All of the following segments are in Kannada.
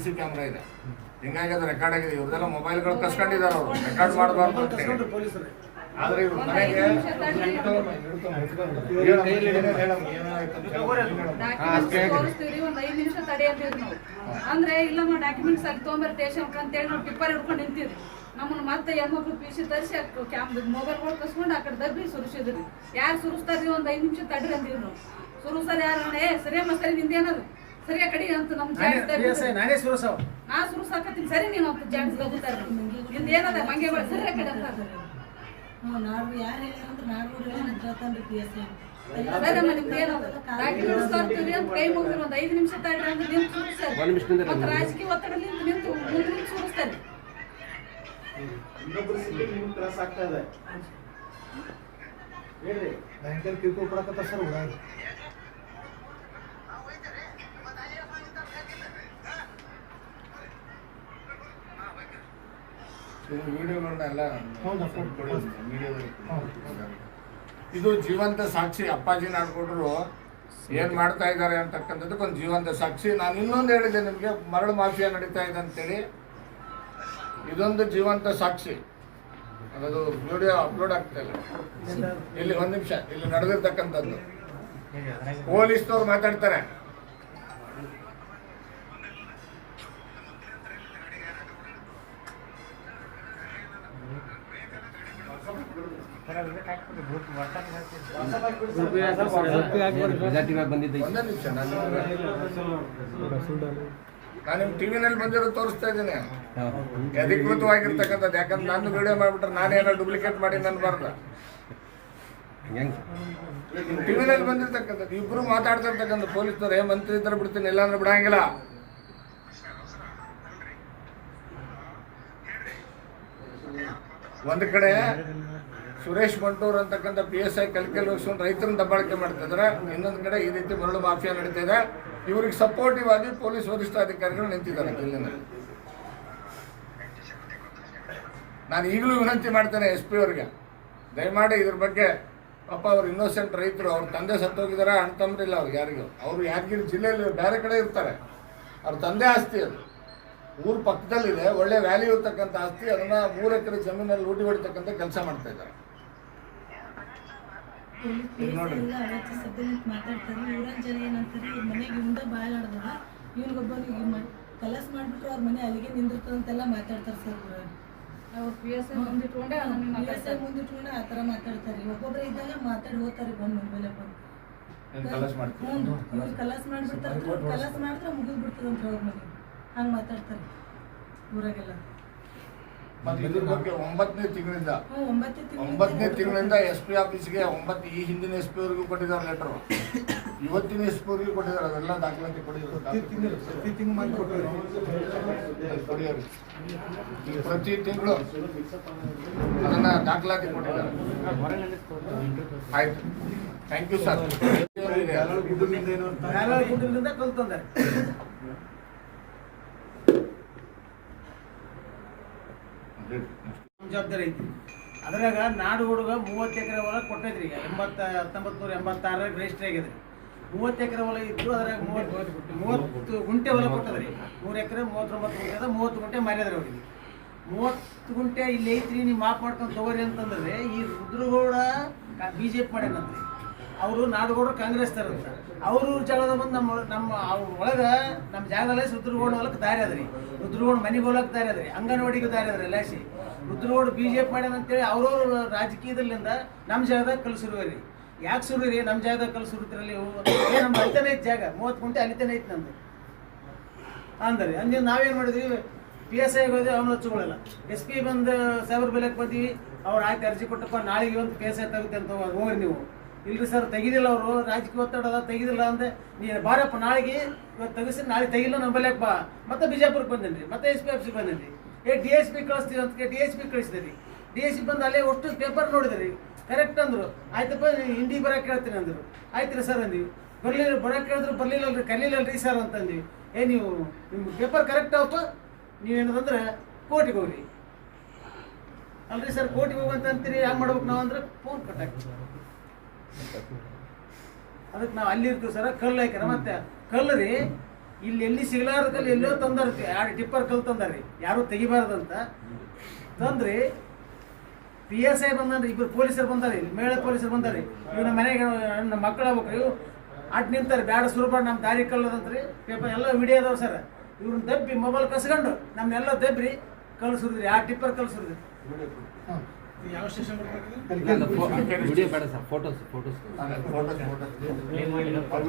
CC ಕ್ಯಾಮ್ರಾ ಇದೆ, ಹಿಂಗಾಗಿ ಅದು ರೆಕಾರ್ಡ್ ಆಗಿದೆ. ಇವ್ರದೆಲ್ಲ ಮೊಬೈಲ್ಗಳು ಕಸ್ಕೊಂಡಿದ್ದಾರೆ, ಅವರು ರೆಕಾರ್ಡ್ ಮಾಡಬಾರ್ದು ಅಂತ ಹೇಳಿ. ಆದ್ರೆ ಇವ್ರ ಮನೆಗೆ ತೋರಿಸ್ತೀವಿ, ಒಂದ್ 5 ನಿಮಿಷ ತಡೆ ಅಂತೀವಿ ನಾವು. ಅಂದ್ರೆ ಇಲ್ಲ ನಾವು ಡಾಕ್ಯುಮೆಂಟ್ಸ್ ಅಲ್ಲಿ ತೊಗೊಂಬರ್ ಸ್ಟೇಷನ್ ಅಂತೇಳಿ ನಾವು ಟಿಪ್ಪರ್ ಹಿಡ್ಕೊಂಡು ನಿಂತಿದ್ವಿ. ನಮ್ಮನ್ನ ಮತ್ತೆ ಹೆಣ್ಮಕ್ಳು PC ತರಿಸಿ ಮೊಬೈಲ್ಗಳು ಕಸ್ಕೊಂಡು ಆ ಕಡೆ ದಬ್ಬಿ ಸುರಿಸಿದ್ರಿ. ಯಾರು ಸುರಿಸ್ತಾರ್ರಿ, ಒಂದ್ 5 ನಿಮಿಷ ತಡ್ರಿ ಅಂತೀವಿ ನಾವು. ಸುರಿಸ್ತಾರೆ ಯಾರು, ಸರಿಯ ಮಸ್ತಾರಿ ನಿಂದೇನದು ಸರಿಯ ಕಡೆ ಅಂತ ನಮ್ ನಾ ಸುರಿಸಾಕತ್ತೀನಿ, ಸರಿ ನೀನು ಅಂತ ಜಾಡ್ಸ್ ಗಗುತ್ತಾರ ನಿಂದ ಏನದ ಮಂಗೆಗಳು ಸರಿಯ ಕಡೆ ಅಂತ ಕೈ ಮುಗಿದ್ರು ಒಂದ್ 5 ನಿಮಿಷ ತಡ್ರಿ ಅಂದ್ರೆ ನಿಂತು ಸುರಿಸ್ತಾರೆ. ಮತ್ತೆ ರಾಜಕೀಯ ಒತ್ತಡ ನಿಂತು ಮುಂದೆ ನಿಂತು ಸುರಿಸ್ತಾರೆ. ವಿಡಿಯೋಗಳನ್ನೆಲ್ಲ ಇದು ಜೀವಂತ ಸಾಕ್ಷಿ. ಅಪ್ಪಾಜಿ ನಾಡ್ಕೊಟ್ರು ಏನ್ ಮಾಡ್ತಾ ಇದ್ದಾರೆ ಅಂತಕ್ಕಂಥದ್ದಕ್ಕೆ ಒಂದು ಜೀವಂತ ಸಾಕ್ಷಿ. ನಾನು ಇನ್ನೊಂದು ಹೇಳಿದೆ ನಿಮಗೆ, ಮರಳು ಮಾಫಿಯಾ ನಡೀತಾ ಇದೆ ಅಂತೇಳಿ. ಇದೊಂದು ಜೀವಂತ ಸಾಕ್ಷಿ. ಅದು ವಿಡಿಯೋ ಅಪ್ಲೋಡ್ ಆಗ್ತಾ ಇಲ್ಲ. ಇಲ್ಲಿ 1 ನಿಮಿಷ ಇಲ್ಲಿ ನಡೆದಿರ್ತಕ್ಕಂಥದ್ದು ಪೊಲೀಸ್ನವ್ರು ಮಾತಾಡ್ತಾರೆ. ನಾನು ನಿಮ್ ಟಿವಿನಲ್ಲಿ ಬಂದಿರೋದು ತೋರಿಸ್ತಾ ಇದ್ದೀನಿ, ಅಧಿಕೃತವಾಗಿರ್ತಕ್ಕಂಥದ್ದು. ಯಾಕಂದ್ರೆ ನಾನು ವಿಡಿಯೋ ಮಾಡ್ಬಿಟ್ರೆ ನಾನೇನೋ ಡೂಪ್ಲಿಕೇಟ್ ಮಾಡಿ ನನ್ಬಾರ್ದ. ಟಿವಿನಲ್ಲಿ ಬಂದಿರ್ತಕ್ಕಂಥದ್ದು ಇಬ್ರು ಮಾತಾಡ್ತಿರ್ತಕ್ಕಂಥ ಪೊಲೀಸ್ನವ್ರು, ಮಂತ್ರಿ ಇದ್ರೆ ಬಿಡ್ತೀನಿ, ಇಲ್ಲಾಂದ್ರೆ ಬಿಡಂಗಿಲ್ಲ. ಒಂದು ಕಡೆ ಸುರೇಶ್ ಬಂಟೂರ್ ಅಂತಕ್ಕಂಥ PSI ಕಲ್ಕೆಲ್ ಹೋಗಿಸ್ಕೊಂಡು ರೈತರನ್ನ ದಬ್ಬಾಳಿಕೆ ಮಾಡ್ತಿದ್ದಾರೆ, ಇನ್ನೊಂದು ಕಡೆ ಈ ರೀತಿ ಮರಳು ಮಾಫಿಯಾ ನಡೀತಿದೆ. ಇವ್ರಿಗೆ ಸಪೋರ್ಟಿವ್ ಆಗಿ ಪೊಲೀಸ್ ವರಿಷ್ಠಾಧಿಕಾರಿಗಳು ನಿಂತಿದ್ದಾರೆ ಇಲ್ಲಿನಲ್ಲಿ. ನಾನು ಈಗಲೂ ವಿನಂತಿ ಮಾಡ್ತೇನೆ SP ಅವ್ರಿಗೆ, ದಯಮಾಡಿ ಇದ್ರ ಬಗ್ಗೆ, ಪಾಪ ಅವ್ರು ಇನ್ನೋಸೆಂಟ್ ರೈತರು, ಅವ್ರ ತಂದೆ ಸತ್ತೋಗಿದ್ದಾರೆ, ಅಣ್ಣ ತಮ್ಮರಿಲ್ಲ ಅವ್ರಿಗೆ ಯಾರಿಗೂ. ಅವರು ಯಾದಗಿರಿ ಜಿಲ್ಲೆಯಲ್ಲಿ ಬೇರೆ ಕಡೆ ಇರ್ತಾರೆ, ಅವ್ರ ತಂದೆ ಆಸ್ತಿ ಅದು ಊರ ಪಕ್ಕದಲ್ಲಿದೆ, ಒಳ್ಳೆ ವ್ಯಾಲ್ಯೂ ಇರ್ತಕ್ಕಂಥ ಆಸ್ತಿ. ಅದನ್ನ 3 ಎಕರೆ ಜಮೀನಲ್ಲಿ ಲೂಟಿ ಹೊಡಿತಕ್ಕಂಥ ಕೆಲಸ ಮಾಡ್ತಾ ಇದ್ದಾರೆ. ಮಾತಾಡ್ತಾರೆ ಊರನ್ ಜನ ಏನಂತಾರೆ, ಇವ್ರ ಮನೆಗೆ ಇವಂದ ಬಾಳ್ ಆಡ್ದವ, ಇವ್ನಿಗೊಬ್ಬನಿಗೆ ಕಲಸ್ ಮಾಡ್ಬಿಟ್ರು ಅವ್ರ ಮನೆ ಅಲ್ಲಿಗೆ ನಿಂದಿರ್ತದಂತೆಲ್ಲ ಮಾತಾಡ್ತಾರೆ ಸರ್. ಅವ್ರು PSI ಮುಂದಿಟ್ಕೊಂಡೆ ಆ ಥರ ಮಾತಾಡ್ತಾರೆ. ಒಬ್ಬೊಬ್ಬರು ಇದ್ದಾಗ ಮಾತಾಡಿ ಹೋಗ್ತಾರೆ, ಬಂದು ಮೇಲೆ ಬಂದು ಇವ್ರು ಕಲಸ್ ಮಾಡ್ಬಿಡ್ತಾರೆ. ಕಲಸ್ ಮಾಡಿದ್ರೆ ಮುಗಿದ್ ಬಿಡ್ತದಂತ ಅವ್ರ ಮನೆ, ಹಂಗೆ ಮಾತಾಡ್ತಾರೆ ಊರಾಗೆಲ್ಲ. ಮತ್ತೆ ಇದ್ರ ಬಗ್ಗೆ 9ನೇ ತಿಂಗಳಿಂದ SP ಆಫೀಸ್ಗೆ ಈ ಹಿಂದಿನ SP ಅವರಿಗೂ ಕೊಟ್ಟಿದ್ದಾರೆ ಲೆಟರ್, ಇವತ್ತಿನ SP ಅವರಿಗೂ ಕೊಟ್ಟಿದ್ದಾರೆ. ಅದೆಲ್ಲ ದಾಖಲಾತಿ ಕೊಟ್ಟಿದ್ದಾರೆ. ಪ್ರತಿ ತಿಂಗಳು ಅದನ್ನ ದಾಖಲಾತಿ ಕೊಟ್ಟಿದ್ದಾರೆ. ಆಯ್ತು, ಥ್ಯಾಂಕ್ ಯು ಸರ್. ಜವಾಬ್ದಾರಿ ಐತಿ. ಅದ್ರಾಗ ನಾಡು ಹುಡುಗ 30 ಎಕರೆ ಹೊಲ ಕೊಟ್ಟೈತ್ರಿ. ಈಗ 1986 ರಿಜಿಸ್ಟ್ರಿ ಆಗಿದೆ. 30 ಎಕರೆ ಹೊಲ ಇದ್ದು ಅದ್ರಾಗ 30 ಗುಂಟೆ ಹೊಲ ಕೊಟ್ಟದ್ರಿ. 3 ಎಕರೆ 39 ಗುಂಟೆ ಅದ, 30 ಗುಂಟೆ ಮಾರಿದ್ರಿ ಅವ್ರಿಗೆ. 30 ಗುಂಟೆ ಇಲ್ಲಿ ಐತ್ರಿ, ನೀವು ಮಾಪ್ ಮಾಡ್ಕೊಂಡು ತಗೋರಿ ಅಂತಂದ್ರೆ ಈ ರುದ್ರಗೌಡ BJP ಮಾಡ್ಯಾನಂತ್ರಿ. ಅವರು ನಾಡುಗೌಡರು ಕಾಂಗ್ರೆಸ್ ತರಂತ. ಅವರು ಜಾಗದ ಬಂದು ನಮ್ಮ ಒಳಗ ನಮ್ಮ ಜಾಗದಲ್ಲೇ ರುದ್ರಗೌಡ ಹೊಲಕ್ಕೆ ದಾರಿ ಅದ್ರಿ. ರುದ್ರಗೌಡ ಮನೆಗೆ ಹೋಲಕ್ಕೆ ದಾರಿ ಅದ್ರಿ, ಅಂಗನವಾಡಿಗೂ ದಾರಿ ಅದ್ರಿ. ಎಲ್ಲಾಸಿ ರುದ್ರಗೌಡ BJP ಮಾಡ್ಯಾನ ಅಂತೇಳಿ ಅವ್ರವ್ರ ರಾಜಕೀಯದಲ್ಲಿಂದ ನಮ್ಮ ಜಾಗದಾಗ ಕಲ್ಸಿರುವರಿ. ಯಾಕೆ ಸುರಿರಿ ನಮ್ಮ ಜಾಗದಾಗ ಕಲ್ಸಿರ್ತಿರಲ್ಲಿ? ನಮ್ಮ ಅಲ್ಲಿತಾನೆ ಐತಿ ಜಾಗ, 30 ಗುಂಟೆ ಅಲ್ಲಿತಾನೆ ಐತಿ ನಮ್ದು ಅಂದ್ರಿ. ಅಂದಿನ ನಾವೇನು ಮಾಡಿದ್ವಿ, PSI ಹೋದ್ವಿ, ಅವನು ಹಚ್ಕೊಳ್ಳಲ್ಲ. SP ಬಂದು ಸಾಹೇಬ್ರ ಬೆಲೆಗೆ ಬಂದೀವಿ, ಅವ್ರು ಆಯ್ತು ಅರ್ಜಿ ಕೊಟ್ಟಪ್ಪ, ನಾಳೆಗೆ ಒಂದು PSI ತೆಗುತ್ತೆ ಅಂತ ಹೋಗ್ರಿ ನೀವು. ಇಲ್ರಿ ಸರ್ ತೆಗಿದಿಲ್ಲ, ಅವರು ರಾಜಕೀಯ ಒತ್ತಡದ ತೆಗಿದಿಲ್ಲ ಅಂದ್ರೆ ನೀನು ಬಾರಪ್ಪ ನಾಳೆಗೆ, ಇವತ್ತು ತೆಗಿಸಿ ನಾಳೆ ತೆಗಿಲ್ಲ ನಮ್ಮ ಬೆಲೆಗೆ ಬಾ. ಮತ್ತೆ ಬಿಜಾಪುರಕ್ಕೆ ಬಂದೇನ್ರಿ, ಮತ್ತೆ SP ಆಫೀಸಿಗೆ ಬಂದೇನ್ರಿ. DSP ಕಳಿಸ್ತೀವಿ ಅಂತ DSP ಕಳಿಸಿದ್ರಿ. DSP ಬಂದು ಅಲ್ಲೇ ಒಟ್ಟು ಪೇಪರ್ ನೋಡಿದ್ರಿ, ಕರೆಕ್ಟ್ ಅಂದರು. ಆಯ್ತಪ್ಪ ಹಿಂದಿ ಬರೋಕೆ ಹೇಳ್ತೀನಿ ಅಂದರು. ಆಯ್ತು ರೀ ಸರ್ ಅಂದಿವಿ. ಬರಲಿಲ್ಲ, ಬರೋಕೆ ಹೇಳಿದ್ರು ಬರಲಿಲ್ಲಲ್ರಿ, ಕಲೀಲಲ್ರಿ ಸರ್ ಅಂತಂದ್ವಿ. ನೀವು ನಿಮ್ಮ ಪೇಪರ್ ಕರೆಕ್ಟ್ ಅವಪ್ಪ, ನೀವೇನದಂದ್ರೆ ಕೋರ್ಟಿಗೆ ಹೋಗ್ರಿ. ಅಲ್ರಿ ಸರ್ ಕೋರ್ಟಿಗೆ ಹೋಗಂತ ಅಂತೀರಿ, ಹ್ಯಾಂಗೆ ಮಾಡ್ಬೇಕು ನಾವು ಅಂದ್ರೆ ಫೋನ್ ಕಟ್ಟಾಕ್ತೀವಿ. ಅದಕ್ಕೆ ನಾವು ಅಲ್ಲಿ ಇರ್ತೀವಿ ಸರ್. ಕಲ್ಲು ಹಾಕ್ಯಾರ, ಮತ್ತೆ ಕಲ್ಲು ರೀ ಇಲ್ಲಿ ಎಲ್ಲಿ ಸಿಗಲಾರ್ದಲ್ಲಿ ಎಲ್ಲೋ ತಂದಾರ್ತಿ ಟಿಪ್ಪರ್ ಕಲ್ ತಂದಾರ್ರಿ ಯಾರು ತೆಗಿಬಾರ್ದಂತ ತಂದ್ರಿ. PSI ಬಂದ್ರಿ, ಇಬ್ಬರು ಪೊಲೀಸರು ಬಂದಾರಿ, ಇಲ್ಲಿ ಮೇಳ ಪೊಲೀಸರು ಬಂದಾರಿ. ಇವ್ ನಮ್ಮ ಮನೆಗೆ ನಮ್ಮ ಮಕ್ಕಳು ಆಗ್ಬೇಕು, ಇವು ಅಡ್ ನಿಂತಾರೆ ಬ್ಯಾಡ ಸುರುಬಾರ್ದು ನಮ್ಮ ದಾರಿ ಕಲ್ಲದಂತ್ರಿ. ಪೇಪರ್ ಎಲ್ಲ ವಿಡಿಯೋ ಅದಾವ ಸರ್. ಇವ್ರನ್ನ ದಬ್ಬಿ ಮೊಬೈಲ್ ಕಸ್ಕೊಂಡು ನಮ್ಮನ್ನೆಲ್ಲ ದಬ್ಬ್ರಿ ಕಳ್ಸುದ್ರಿ, ಆ ಟಿಪ್ಪರ್ ಕಳ್ಸುದ್ರಿ. ಯಾವ ಸ್ಟೇಷನ್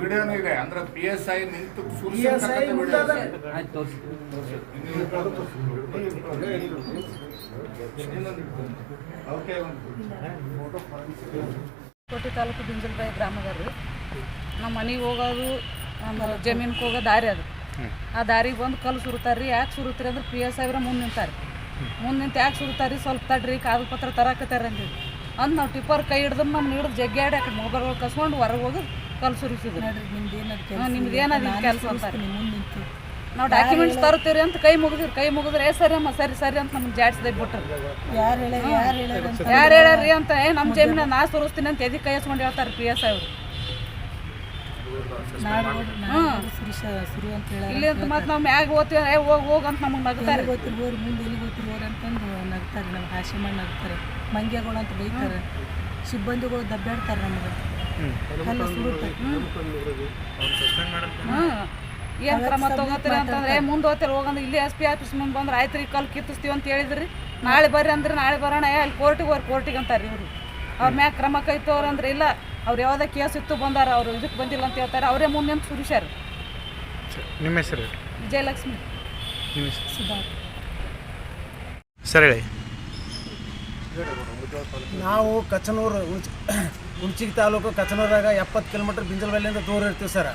ವಿಡಿಯೋನು ಇದೆ ಅಂದ್ರೆ PSI ನಿಂತು ಕೋಟೆ ತಾಲೂಕು ಬಿಂಜಲ್ಬಾಯಿ ಗ್ರಾಮದಾರ್ರಿ. ನಮ್ಮ ಮನೆಗೆ ಹೋಗೋದು ನಮ್ಮ ಜಮೀನ್ಗೆ ಹೋಗೋ ದಾರಿ ಅದು. ಆ ದಾರಿಗೆ ಬಂದು ಕಲ್ಲು ಸುರುತ್ತಾರೆ. ಯಾಕೆ ಸುರುತ್ತೀರಿ ಅಂದ್ರೆ PSI ಅವ್ರ ಮುಂದೆ ನಿಂತಾರೆ. ಮುಂದೆ ನಿಂತು ಯಾಕೆ ಸುರುತ್ತಾರೆ, ಸ್ವಲ್ಪ ತಡ್ರಿ ಕಾಗದ ಪತ್ರ ತರಾಕತ್ತಾರೆ ಅಂತೀವಿ. ಅಂದ್ ನಾವು ಟಿಪ್ಪರ್ ಕೈ ಹಿಡಿದ್ರೆ ನಮ್ಗೆ ಹಿಡಿದು ಜಗ್ಗಾಡಿ ಆ ಕಡೆ ಮೊಬೈಲ್ಗಳು ಕಸ್ಕೊಂಡು ಹೊರಗೆ ಹೋಗಿ ಕಲ್ಲು ಸುರಿಸಿದ್ರು. ನಿಮ್ದು ಏನಾದ್ರು ಕೆಲಸ ಅಂತಾರೆ. ನಾವು ಡಾಕ್ಯುಮೆಂಟ್ಸ್ ತರುತ್ತೀರಿ ಅಂತ ಕೈ ಮುಗಿದ್ರೆ ಸರಿ ಅಮ್ಮ ಸರಿ ಅಂತ ನಮ್ಗೆ ಜಾಡ್ಸ್ದಾಗ ಬಿಟ್ರು. ಯಾರು ಹೇಳ್ಯಾರಿ ಅಂತ ನಮ್ಮ ಜಮೀನ ನಾ ಸುರಿಸ್ತೀನಿ ಅಂತ ಎದಿ ಕೈ ಹಚ್ಕೊಂಡು ಹೇಳ್ತಾರೆ PSI ಅವರು. ಇಲ್ಲಿ ಅಂತ ಮತ್ತೆ ನಾವು ಮ್ಯಾಗ ಹೋಗ್ತೀವಿ ಹೋಗಂತ ನಮಗೆ ನಗ್ತಾರೆ. ಗೊತ್ತಿರ್ಬೋರು ಮುಂದೆ ಎಲ್ಲಿ ಗೊತ್ತಿರ್ಬೋರು ಅಂತಂದು ನಗ್ತಾರೆ, ನಮ್ಗೆ ಭಾಷೆ ಮಾಡಿ ನಗ್ತಾರೆ. ಮಂಗ್ಯಗಳು ಅಂತ ಬೈತಾರೆ, ಸಿಬ್ಬಂದಿಗಳು ದಬ್ಬಾಡ್ತಾರೆ ನಮಗೆ. ಕಲ್ಲು ಸುರುತ್ತಾರೆ. ಏನು ಕ್ರಮ ತಗೋತೀರಿ ಅಂತಂದ್ರೆ ಮುಂದೆ ಹೋಗ್ತಾರೆ ಹೋಗಂದ್ರೆ ಇಲ್ಲಿ SP ಆಫೀಸ್ ಮುಂದೆ ಬಂದ್ರೆ ಆಯ್ತು ರೀ ಕಲ್ಲು ಕಿತ್ತಿಸ್ತೀವಿ ಅಂತ ಹೇಳಿದ್ರಿ. ನಾಳೆ ಬರ್ರಿ ಅಂದ್ರೆ ನಾಳೆ ಬರೋಣ, ಅಲ್ಲಿ ಕೋರ್ಟಿಗೆ ಅಂತಾರೆ ಇವರು. ಅವ್ರ ಮ್ಯಾಗ ಕ್ರಮ ಕೈ ತೋರಂದ್ರೆ ಇಲ್ಲ, ಅವ್ರು ಯಾವುದೇ ಕೇಸ್ ಇತ್ತು ಬಂದಾರ, ಅವರು ಇದಕ್ಕೆ ಬಂದಿಲ್ಲ ಅಂತ ಹೇಳ್ತಾರೆ. ಅವರೇ ಮುಂದೆ ಸುರಿಸ್ಯಾರ. ನಿಮ್ಮ ಹೆಸರು? ವಿಜಯಲಕ್ಷ್ಮಿ. ಸರ್ ಹೇಳಿ. ನಾವು ಕಚನೂರು ಹುಣಚಿಗಿ ತಾಲೂಕು ಕಚನೂರಾಗ 70 ಕಿಲೋಮೀಟ್ರ್ ಬಿಂಜಲ್ಬಲ್ಲಿಂದ ದೂರ ಇರ್ತೀವಿ ಸರ್.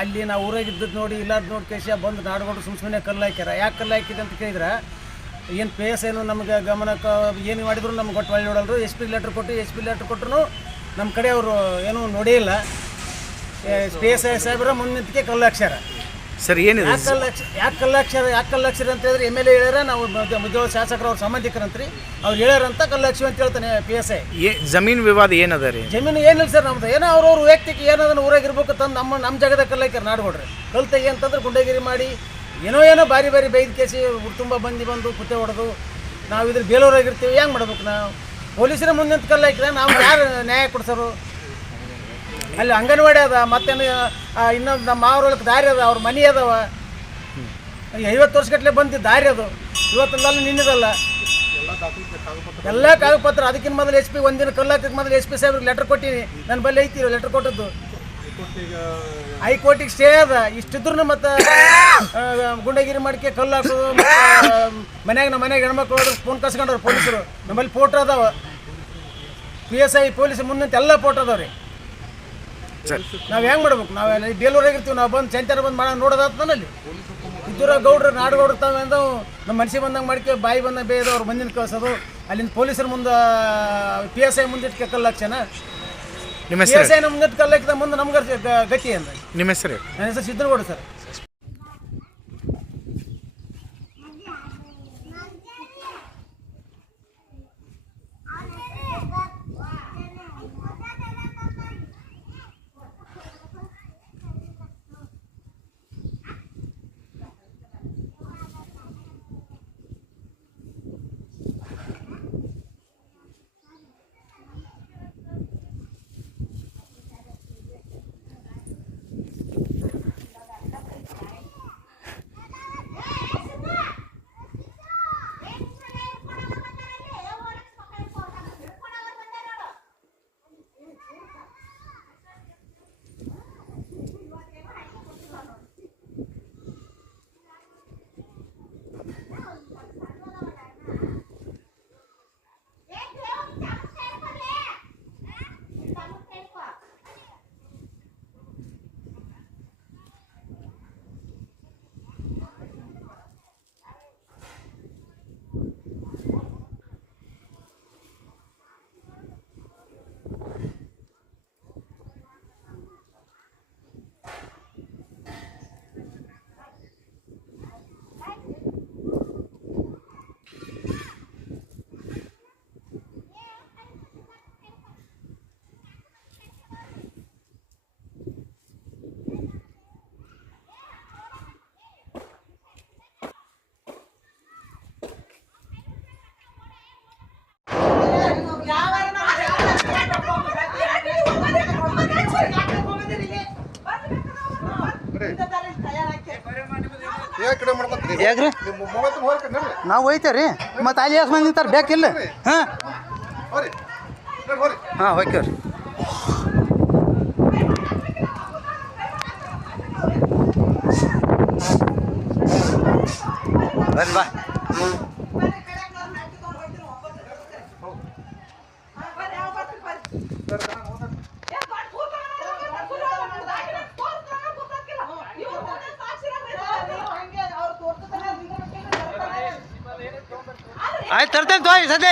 ಅಲ್ಲಿ ನಾವು ಊರಾಗ ಇದ್ದದ್ದು ನೋಡಿ ಇಲ್ಲಾದ ನೋಡಿ ಕೇಶ ಬಂದು ನಾಡುಗಳು ಸುಮ್ಮನೆ ಕಲ್ಲು ಹಾಕ್ಯಾರ. ಯಾಕೆ ಕಲ್ಲು ಹಾಕಿದೆ ಅಂತ ಕೇಳಿದ್ರೆ ಏನು PSI ನಮಗೆ ಗಮನಕ್ಕೆ ಏನು ಮಾಡಿದ್ರು ನಮ್ಗೆ ಒಟ್ಟು ಒಳ್ಳೆ ನೋಡಲ್ರು. SP ಲೆಟ್ರ್ ಕೊಟ್ಟರು ನಮ್ಮ ಕಡೆ ಅವರು ಏನೂ ನೋಡೇ ಇಲ್ಲ. PSI ಸಾಹೇಬ್ರ ಮುಂದೆ ನಿಂತಿಗೆ ಕಲ್ಲು ಹಾಕ್ಸ್ಯಾರ. ಸರ್ ಏನಿದೆ ಯಾಕೆ ಕಲ್ಲು ಹಾಕ್ಸ್ಯಾರ ಅಂತ ಹೇಳಿದ್ರೆ MLA ಹೇಳ್ಯಾರ, ನಾವು ಮುದ್ದೆ ಶಾಸಕರು ಅವ್ರ ಸಂಬಂಧಿಕರಂತ್ರಿ ಅವ್ರು ಹೇಳ್ಯಾರಂತ ಕಲ್ಲು ಹಾಕ್ಸಿವಿ ಅಂತ ಹೇಳ್ತಾನೆ PSI. ಜಮೀನು ವಿವಾದ ಏನದ ರೀ? ಜಮೀನು ಏನಿಲ್ಲ ಸರ್ ನಮ್ದು. ಏನೋ ಅವ್ರವ್ರ ವೈಯಕ್ತಿಕ ಏನದನ್ನು ಊರಾಗಿರ್ಬೇಕು ತಂದು ನಮ್ಮ ಜಾಗದಾಗ ಕಲ್ಲು ಹಾಕ್ಯಾರ ನಾಡ್ಕೊಡ್ರಿ. ಕಲ್ಲು ತೆಗಿ ಅಂತಂದ್ರೆ ಗುಂಡಗಿರಿ ಮಾಡಿ ಏನೋ ಬಾರಿ ಬೈದ್ ಕೇಸಿ ತುಂಬ ಬಂದು ಕುತ್ತೆ ಹೊಡೆದು ನಾವು ಇದ್ರ ಬೇಲೂರಾಗಿರ್ತೀವಿ. ಹೆಂಗೆ ಮಾಡ್ಬೇಕು ನಾವು? ಪೊಲೀಸರ ಮುಂದೆ ನಿಂತು ಕಲ್ಲು ಹಾಕಿದ್ರೆ ನಾವು ಯಾರು ನ್ಯಾಯ ಕೊಡ್ಸೋರು? ಅಲ್ಲಿ ಅಂಗನವಾಡಿ ಅದ, ಮತ್ತೇನು ಇನ್ನೊಂದು ನಮ್ಮ ಮಾವ್ರೊಳಗೆ ದಾರಿ ಅದ, ಅವ್ರ ಮನೆ ಅದಾವ. 50 ವರ್ಷಗಟ್ಟಲೆ ಬಂದಿದ್ದು ದಾರಿ ಅದು, ಇವತ್ತಲ್ಲ ನಿನ್ನದಲ್ಲ. ಎಲ್ಲ ಕಾಗದಪತ್ರ. ಅದಕ್ಕಿಂತ ಮೊದಲು SP ಒಂದಿನ ಕಲ್ಲು ಹಾಕಕ್ಕೆ ಮೊದಲು SP ಸಾಹೇಬ್ರಿಗೆ ಲೆಟ್ರ್ ಕೊಟ್ಟಿನಿ. ನನ್ನ ಬಲ್ಲಿ ಐತಿ ಲೆಟ್ರ್ ಕೊಟ್ಟದ್ದು. ಹೈಕೋರ್ಟಿಗೆ ಸ್ಟೇ ಅದ. ಇಷ್ಟಿದ್ರು ಮತ್ತೆ ಗುಂಡಗಿರಿ ಮಾಡಿಕೆ ಕಲ್ಲು ಹಾಕೋದು. ನಮ್ಮ ಮನೆಗೆ ಹೆಣ್ಮಕ್ಳು ಹೋದ್ರೆ ಫೋನ್ ಕಸ್ಕೊಂಡ್ರು ಪೊಲೀಸರು. ನಮ್ಮಲ್ಲಿ ಫೋಟೋ ಅದಾವ. PSI ಪೊಲೀಸ್ ಮುಂದೆ ಎಲ್ಲ ಫೋಟೋ ಅದಾವ್ರಿ. ನಾವು ಹೆಂಗೆ ಮಾಡ್ಬೇಕು? ನಾವು ಬೇಲೂರಾಗಿರ್ತೀವಿ. ನಾವು ಬಂದು ಸಂಚಾರ ಬಂದು ಮಾಡೋಣ ನೋಡೋದಾತ್ನಲ್ಲಿ ಇದ್ದೂರ ಗೌಡ್ರು ನಾಡುಗೌಡ್ರು ತಾವು ನಮ್ಮ ಮನಸ್ಸಿಗೆ ಬಂದಂಗೆ ಮಾಡ್ಕೆ ಬಾಯಿ ಬಂದಂಗೆ ಬೇಯ್ದು ಅವ್ರು ಬಂದಿನ ಕಳ್ಸೋದು. ಅಲ್ಲಿಂದ ಪೊಲೀಸರ ಮುಂದೆ PSI ಮುಂದಿಟ್ಟು ಕಲ್ಲು ಹಾಕ್ಸೋಣ. PSI ಮುಂದಿಟ್ಟು ಕಲ್ಲು ಹಾಕಿದ ಮುಂದೆ ನಮ್ಗೆ ಗತಿ ಅಂದ್ರೆ. ನಿಮ್ಮ ಹೆಸರು? ನನ್ನ ಹೆಸರು ಸಿದ್ದನಗೌಡ ಸರ್. ಯಾಕ್ರಿ ನಾವು ಹೋಯ್ತೇವ್ರಿ ಮತ್ತೆ ಅಲ್ಲಿ ಎಷ್ಟು ಮಂದಿ ನಿಂತಾರೆ ಬೇಕಿಲ್ಲ ಹಾಂ ಹಾಂ ಹೋಗ್ತೇವ್ರಿ ಬರ್ರಿ ಬಾ ಆಯ್ತು ತರ್ತೇನೆ ತೋರಿ ಸದ್ಯ